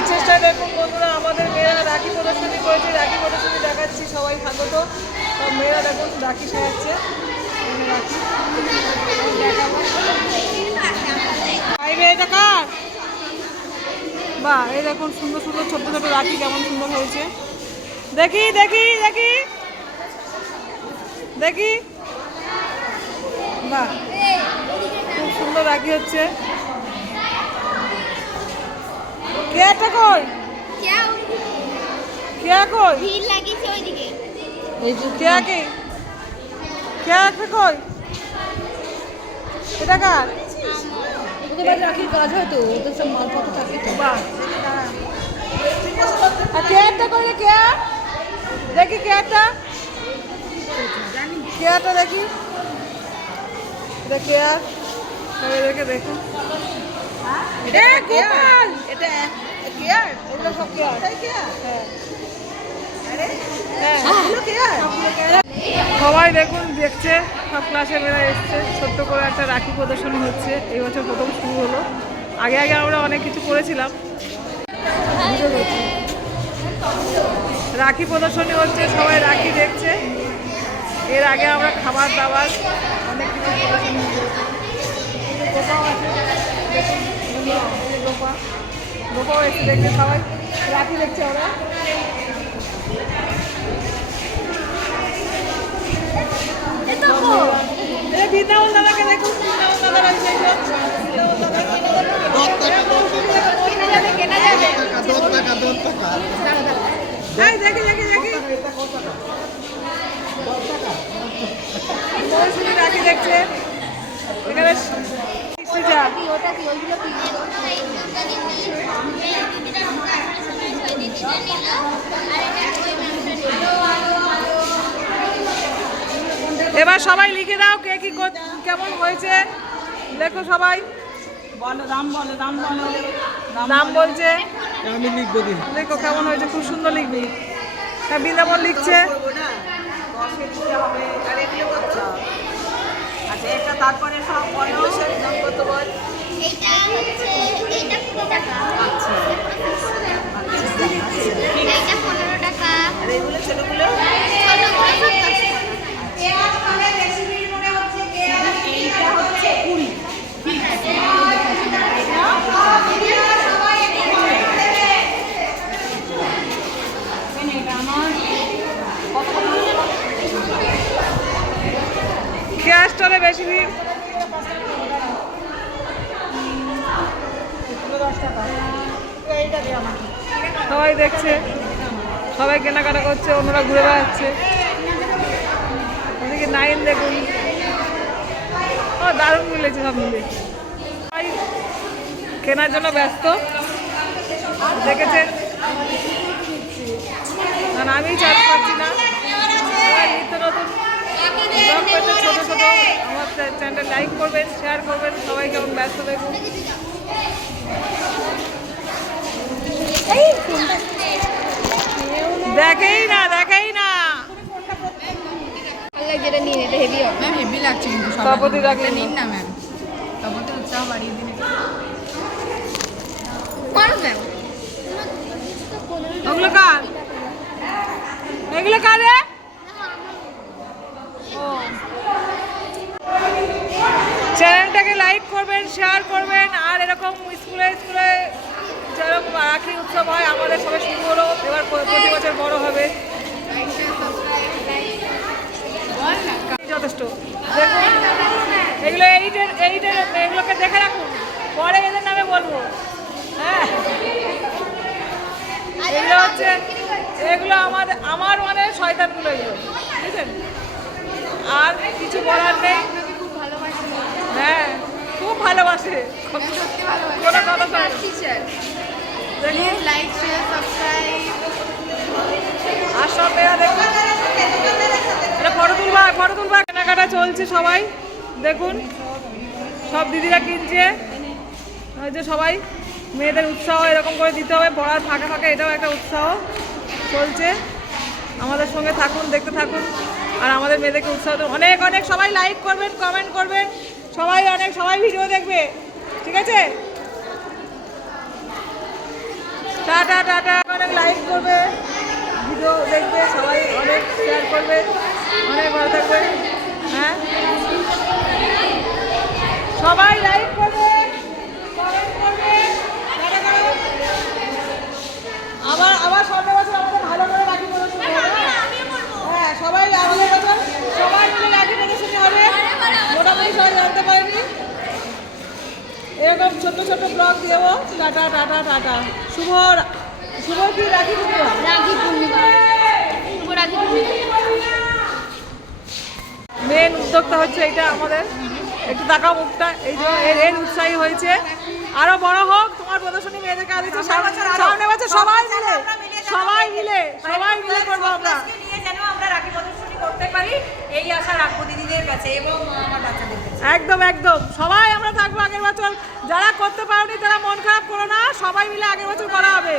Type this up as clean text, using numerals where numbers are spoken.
সেই চেষ্টায় দেখুন বন্ধুরা, আমাদের মেয়েরা রাখি প্রদর্শনী করেছে, রাখি প্রদর্শনী দেখাচ্ছি, সবাই স্বাগত। সব মেয়েরা দেখুন রাখি সাজাচ্ছে, রাখি এটা কার? বাহ, এই দেখুন সুন্দর সুন্দর ছোট ছোট রাখি কেমন সুন্দর হয়েছে। দেখি দেখি দেখি দেখি, বাহ খুব সুন্দর রাখি হচ্ছে। কেয়াটা কই? কেয়া কই? ভিড় লাগিয়েছে ওইদিকে। এই যে কেয়া কে? কেয়াটা কই? এটা কার? রাখির কাজ হয় তো, ওদের সব মালপত্র থাকে তো। বাহ, আর কেয়ারটা কই রে? কেয়া দেখি, কেয়ারটা, কেয়ারটা দেখি, এটা কেয়ার, সবাই দেখে দেখুন। এটা গোপাল, এটা কেয়ার, এগুলো সব কেয়ার। হ্যাঁ হ্যাঁ, সবগুলো কেয়ার। সবাই দেখুন দেখছে, সব ক্লাসের মেয়েরা এসছে, ছোট্ট করে একটা রাখি প্রদর্শনী হচ্ছে, এই বছর প্রথম শুরু হলো। আগে আগে আমরা অনেক কিছু করেছিলাম। রাখি প্রদর্শনী হচ্ছে, সবাই রাখি দেখছে। এর আগে আমরা খাবার দাবার অনেক কিছু প্রদর্শনী করেছি। গোপাও আছে, দেখুন গোপা, গোপাও এসে দেখছে, সবাই রাখি দেখছে ওরা। বৃন্দাবন দাদাকে দেখুন, বৃন্দাবন দাদার আছে, দেখি দেখি দেখি, রাখি দেখছে এখানে। এবার সবাই লিখে দাও কে কি কেমন হয়েছে, দেখো সবাই বলো দাম, বলো দাম, বলো নাম বলছে। আমি লিখবো দিন। দেখো কেমন হয়েছে, খুব সুন্দর লিখবি। হ্যাঁ, বৃন্দাবন লিখছে। আচ্ছা, এটা তারপরে সব বলো দাম কত বল। এইটা হচ্ছে, এইটা 20 টাকা। আচ্ছা, এইটা 15 টাকা। আর এগুলো ছোটগুলো ছোটগুলো সব 10 টাকা। এইটা হচ্ছে 20। খেয়া স্টলে বেশি ভিড়। সবাই দেখছে, সবাই কেনাকাটা করছে, অন্যরা ঘুরে বেড়াচ্ছে। ওদিকে নাইন দেখুন, ও দারুণ মিলেছে সব মিলে, সবাই কেনার জন্য ব্যস্ত। দেখেছেন, কারণ আমি চার্জ পাচ্ছি না। সবাই নিত্য নতুন ব্লগ করতে ছোটো ছোটো আমার চ্যানেলটা লাইক করবেন, শেয়ার করবেন। সবাই কেমন ব্যস্ত দেখুন। দেখেই না, দেখেই না, যেটা নিয়ে নিতে হেভি হবে। ম্যাম হেভি লাগছে কিন্তু তপতি রাখলে নিন না ম্যাম, তপতি উৎসাহ বাড়িয়ে দিন। কোন ম্যাম? ওগুলো কার? এগুলো কার রে? ও, চ্যানেলটাকে লাইক করবেন, শেয়ার করবেন। আর এরকম স্কুলে স্কুলে যেরকম রাখি উৎসব হয় আমাদের সবাই শুরু হলো, এবার প্রতি বছর বড় হবে, যথেষ্ট। দেখুন এগুলো এইটের এগুলোকে দেখে রাখুন, পরে এদের নামে বলবো। হ্যাঁ, এগুলো হচ্ছে, এগুলো আমার মানে শয়তানগুলো এগুলো, বুঝলেন? আর কিছু বলার নেই। হ্যাঁ, খুব ভালোবাসে, কোনো কথা নয়। দেখুন লাইক, শেয়ার, সাবস্ক্রাইব। আর সব মেয়েরা দেখুন, এটা ফটো তুলবা কেনাকাটা চলছে। সবাই দেখুন, সব দিদিরা কিনছে। ওই যে সবাই মেয়েদের উৎসাহ এরকম করে দিতে হবে, পড়ার ফাঁকে ফাঁকে এটাও একটা উৎসাহ চলছে। আমাদের সঙ্গে থাকুন, দেখতে থাকুন, আর আমাদের মেয়েদেরকে উৎসাহ দেবেন। অনেক অনেক সবাই লাইক করবেন, কমেন্ট করবেন, সবাই ভিডিও দেখবে, ঠিক আছে? Tata tata. অনেক লাইক করবে, ভিডিও দেখবে, সবাই অনেক শেয়ার করবে, অনেক ভালো থাকবে। হ্যাঁ, সবাই লাইক করবে, কমেন্ট করবে। টাটা করো। আবার সামনের বছর আমাদের ভালো করে রাখি প্রদর্শনী হবে। হ্যাঁ, সবাই আমাদের বছর সবাই মিলে রাখি প্রদর্শনী হবে। মোটামুটি সবাই জানতে পারেনি, এরকম ছোট্ট ছোট্ট ব্লগ দিয়েও। Tata tata tata. শুভ কি রাখি পূর্ণিমা। রাখি পূর্ণিমা। শুভ রাখি পূর্ণিমা। মেন উদ্যোক্তা হচ্ছে এইটা আমাদের। একটু তাকাও মুখটা, এই যে এর উৎসাহী হয়েছে। আরো বড় হোক তোমার প্রদর্শনী, মেয়েদেরকে দিচ্ছে সামনে বছর সবাই মিলে করবো আমরা। নিয়ে যেন আমরা রাখি প্রদর্শনী করতে পারি, এই আশা রাখবো দিদিদের কাছে এবং আমার বাচ্চাদের কাছে। একদম একদম, সবাই আমরা থাকবো আগের বছর। যারা করতে পারোনি তারা মন খারাপ করো না, সবাই মিলে আগের বছর করা হবে।